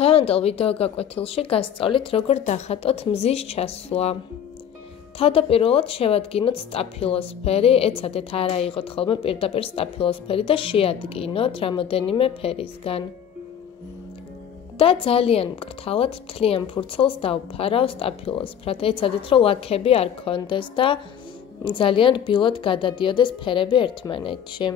დღევანდელ ვიდეო გაკვეთილში გასწავლით როგორ დახატოთ მზის ჩასვლა. თავდაპირველად შევადგინოთ სტაფილოსფერი, ეცადეთ არ აიღოთ ხოლმე პირდაპირ სტაფილოსფერი და შეადგინოთ რამოდენიმე ფერისგან. და ძალიან მკრთალად მთლიან ფურცელს დავფარავ სტაფილოსფრად. ეცადეთ რომ ლაქები არ გქონდეს და ძალიან რბილად გადადიოდეს ფერები ერთმანეთში.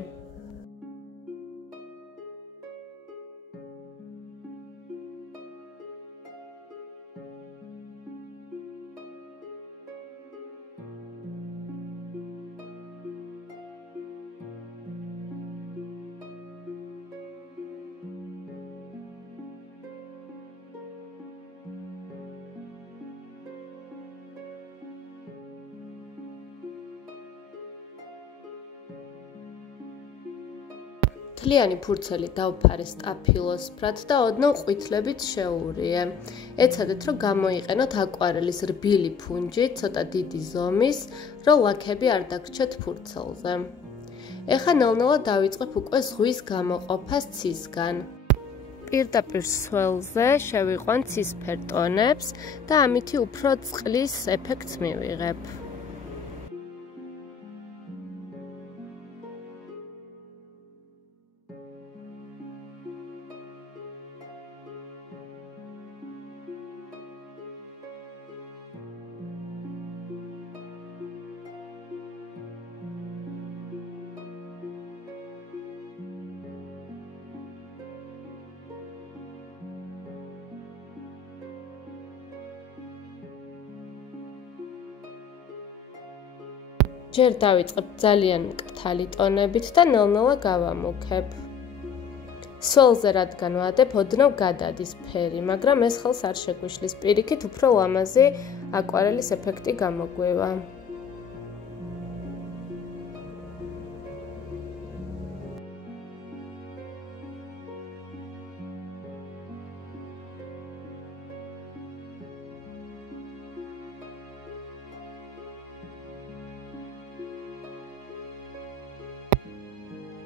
მთლიანი ფურცელი დავფარე სტაფილოსფრად და ოდნავ ყვითლებით შეურიე. ეცადეთ რომ გამოიყენოთ აკვარელის რბილი ფუნჯი, ცოტა დიდი ზომის, რომ ლაქები არ დაგრჩეთ ფურცელზე. ეხლა ნელ-ნელა დავიწყებ უკვე ზღვის გამოყოფას ცისგან. პირდაპირ სველზე შევიყვან ცისფერ ტონებს და ამითი უფრო წყლის ეფექტს მივიღებ. ჯერ დავიწყებ ძალიან მკრთალი ტონებით და ნელ-ნელა გავამუქებ. სველზე რადგან ვადებ, ოდნავ გადადის ფერი, მაგრამ ეს ხელს არ შეგვიშლის. პირიქით უფრო ლამაზი აკვარელის ეფექტი გამოგვივა.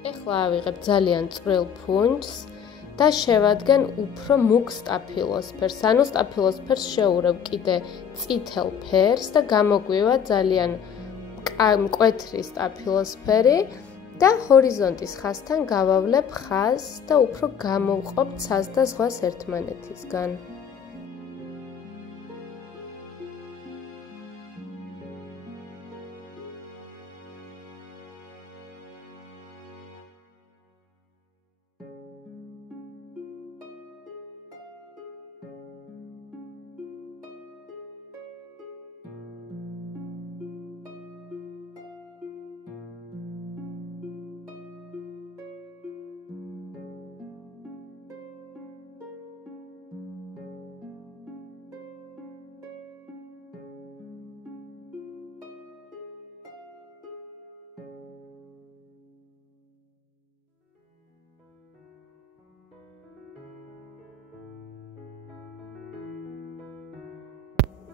ეხლა ავიღებ ძალიან წვრილ ფუნჯს და შევადგენ უფრო მუქ სტაფილოსფერს. ანუ სტაფილოსფერს შევურევ კიდე წითელ ფერს და გამოგვივა ძალიან მკვეთრი სტაფილოსფერი და ჰორიზონტის ხაზთან გავავლებ ხაზს და უფრო გამოვყოფ ცას და ზღვას ერთმანეთისგან.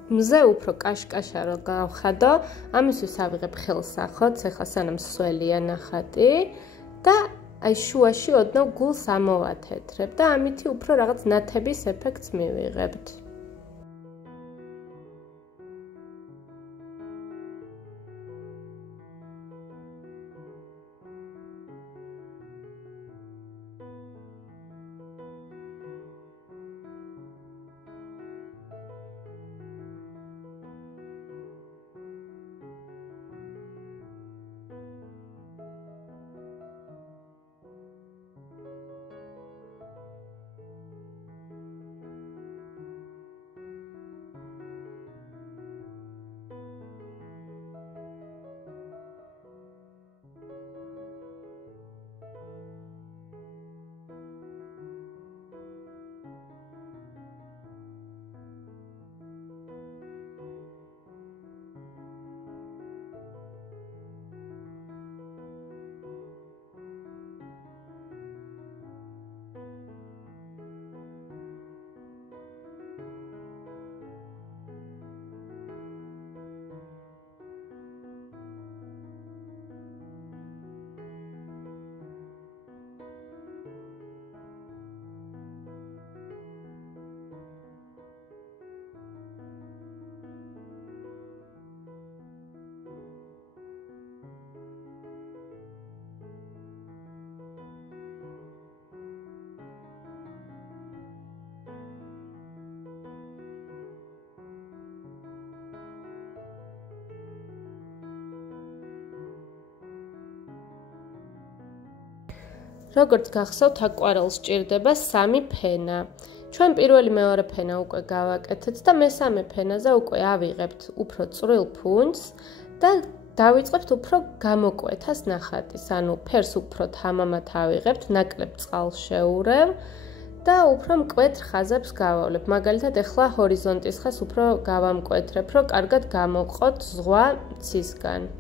მზე უფრო კაშკაშა რო გავხადო, ამისთვის ავიღებ ხელსახოცს, ეხლა სანამ სველია ნახატი და აი შუაში ოდნავ გულს ამოვათეთრებ და ამითი უფრო რაღაც ნათების ეფექტს მივიღებთ. როგორც გახსოვთ, აკვარელს სჭირდება 3 ფენა. ჩვენ პირველი მეორე ფენა უკვე გავაკეთეთ და მესამე ფენაზე უკვე ავიღებთ უფრო წვრილ ფუნჯს და დავიწყებთ უფრო გამოკვეთას ნახატის, ანუ ფერს უფრო თამამად ავიღებთ, ნაკლებ წყალს შევურევ და უფრო მკვეთრ ხაზებს გავავლებ. მაგალითად, ეხლა ჰორიზონტის ხაზს უფრო გავამკვეთრებ, რომ კარგად გამოვყოთ ზღვა მცისგან.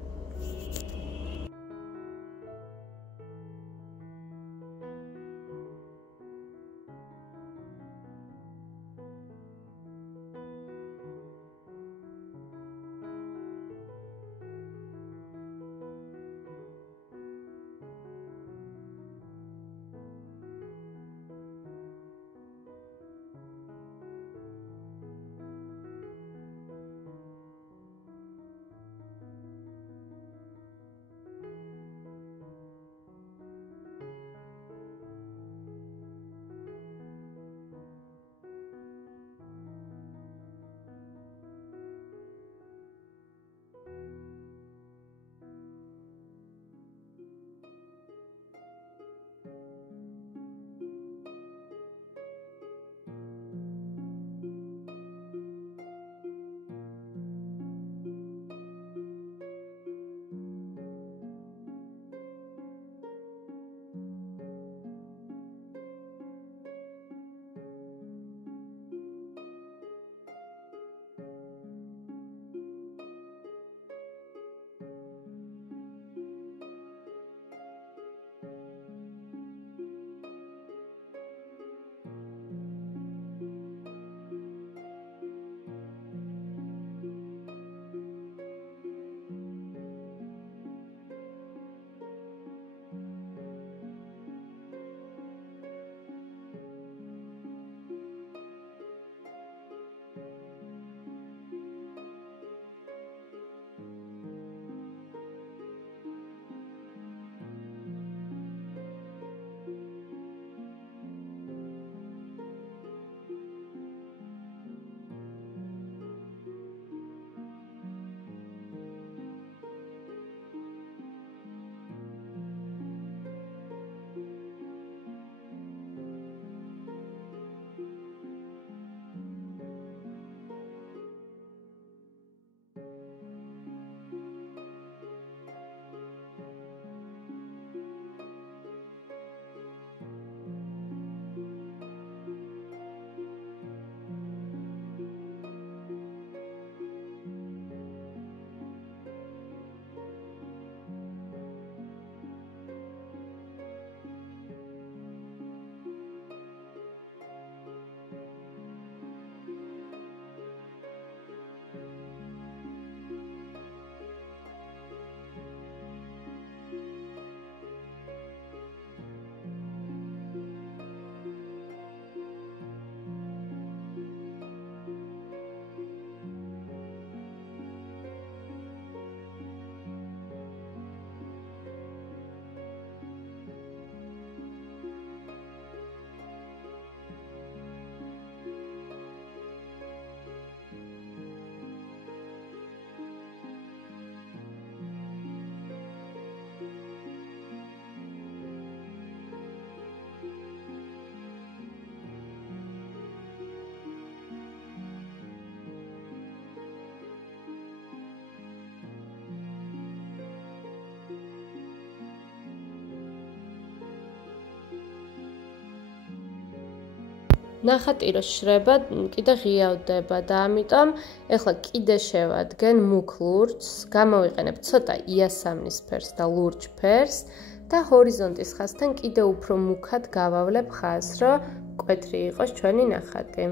ნახატი რო შრება, კიდე ღიავდება და ამიტომ ეხლა კიდე შევადგენ მუქ ლურჯს, გამოვიყენებ ცოტა იასამნის ფერს და ლურჯ ფერს და ჰორიზონტის ხაზთან კიდე უფრო მუქად გავავლებ ხაზს, რომ მკვეთრი იყოს ჩვენი ნახატი.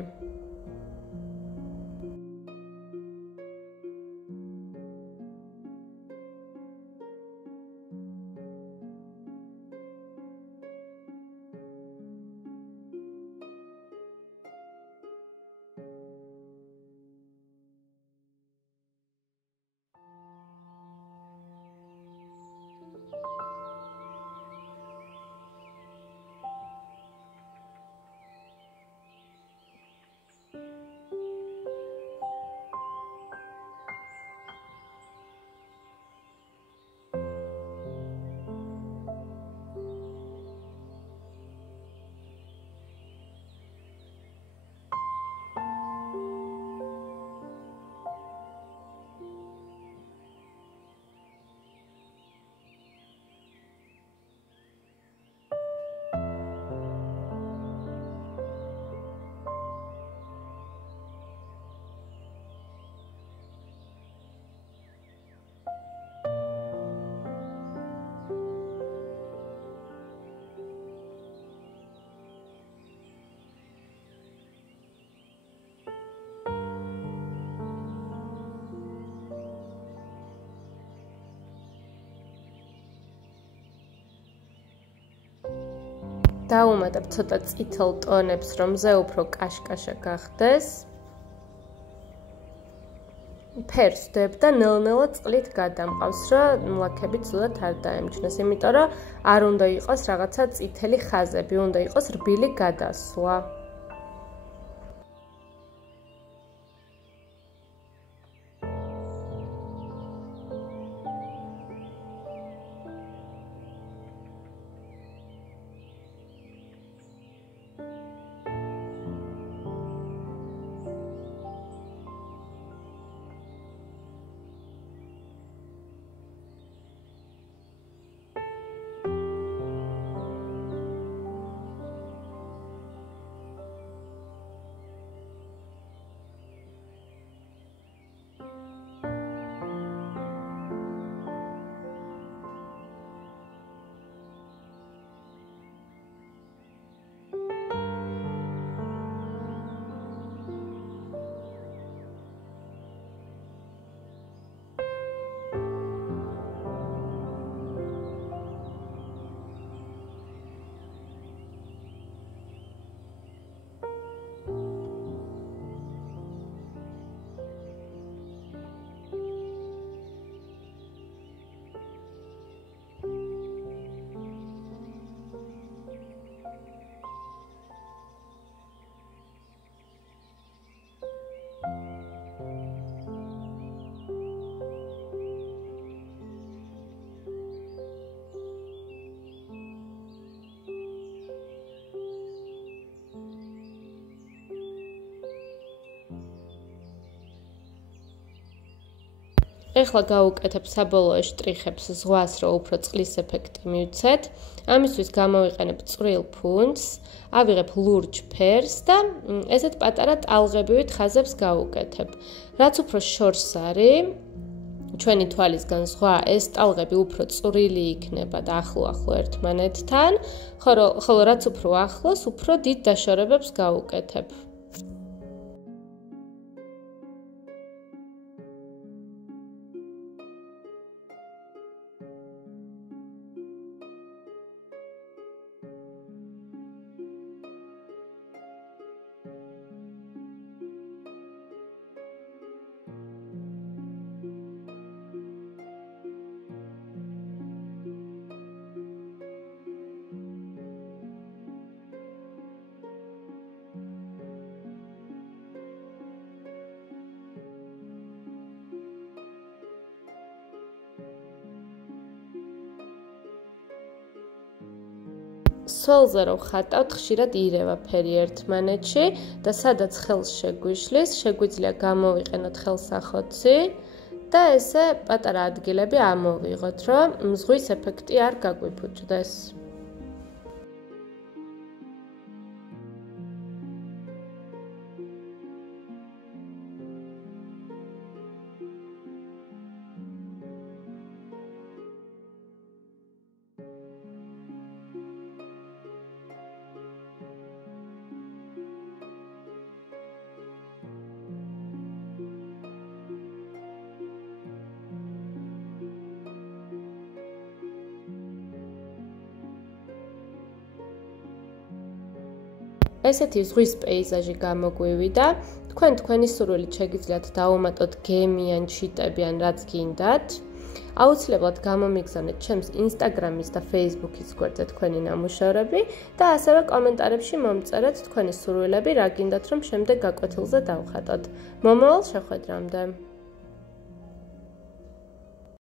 დავუმატებ ცოტა წითელ ტონებს, რომ მზე უფრო კაშკაშა გახდეს. ფერს ვდებ და ნელ-ნელა წყლით გადამყავს, რომ ლაქები ცუდად არ დაემჩნეს, იმიტომ რომ არ უნდა იყოს რაღაცა წითელი ხაზები, უნდა იყოს რბილი გადასვლა. ეხლა გავუკეთებ საბოლოო შტრიხებს ზღვას, რომ უფრო წყლის ეფექტი მივცეთ. ამისთვის გამოვიყენებ წვრილ ფუნჯს, ავიღებ ლურჯ ფერს და ესეთ პატარა ტალღებივით ხაზებს გავუკეთებ. რაც უფრო შორს არის, ჩვენი თვალისგან ზღვა, ეს ტალღები უფრო წვრილი იქნება და ახლო-ახლო ერთმანეთთან, ხოლო რაც უფრო ახლოს, უფრო დიდ დაშორებებს გავუკეთებ. სველზე რომ ხატავთ, ხშირად ირევა ფერი ერთმანეთში და სადაც ხელს შეგვიშლის, შეგვიძლია გამოვიყენოთ ხელსახოცი და ესე პატარა ადგილები ამოვიღოთ, რომ ზღვის ეფექტი არ გაგვიფუჭდეს. ესეთი ზღვის პეიზაჟი გამოგვივიდა. თქვენ თქვენი სურვილით შეგიძლიათ დავუმატოთ გემი ან ჩიტები ან რაც გინდათ. აუცილებლად გამომიგზავნეთ ჩემს ინსტაგრამის და ფეისბუქის გვერდზე თქვენი ნამუშევრები და ასევე კომენტარებში მომწერეთ თქვენი სურვილები, რა გინდათ რომ შემდეგ გაკვეთილზე დავხატოთ. მომავალ შეხვედრამდე.